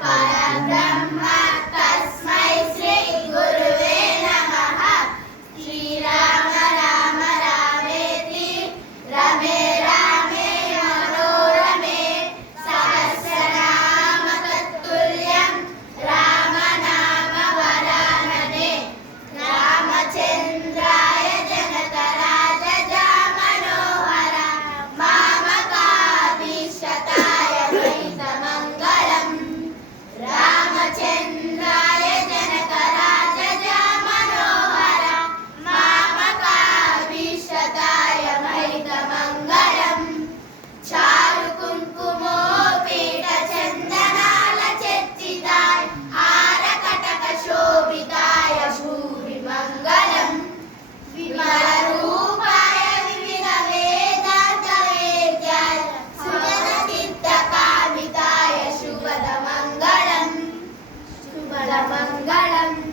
परब्रह्म तस्मै श्री गुरुवे नमः। श्रीराम राम रामेति रमे रामे मनोरमे सहस्रनाम तत्तुल्यं राम नाम वरानने। रामचन्द्राय जनकराजजा मनोहर मामकाभीष्टताय महितमङ्गलम्। रामचन्द्राय जनकराजजा मनोहर मामकाभीष्टताय महितमङ्गलम्। चारु कुङ्कुमोपेत चन्दनाल चर्चिताय हारकटक शोभिताय भूरि मङ्गलम्। विमलरूपाय विविध वेदान्त वेद्याय सुजन सिद्धकामिताय शुभदमङ्गलम्। शुभदमङ्गलम्।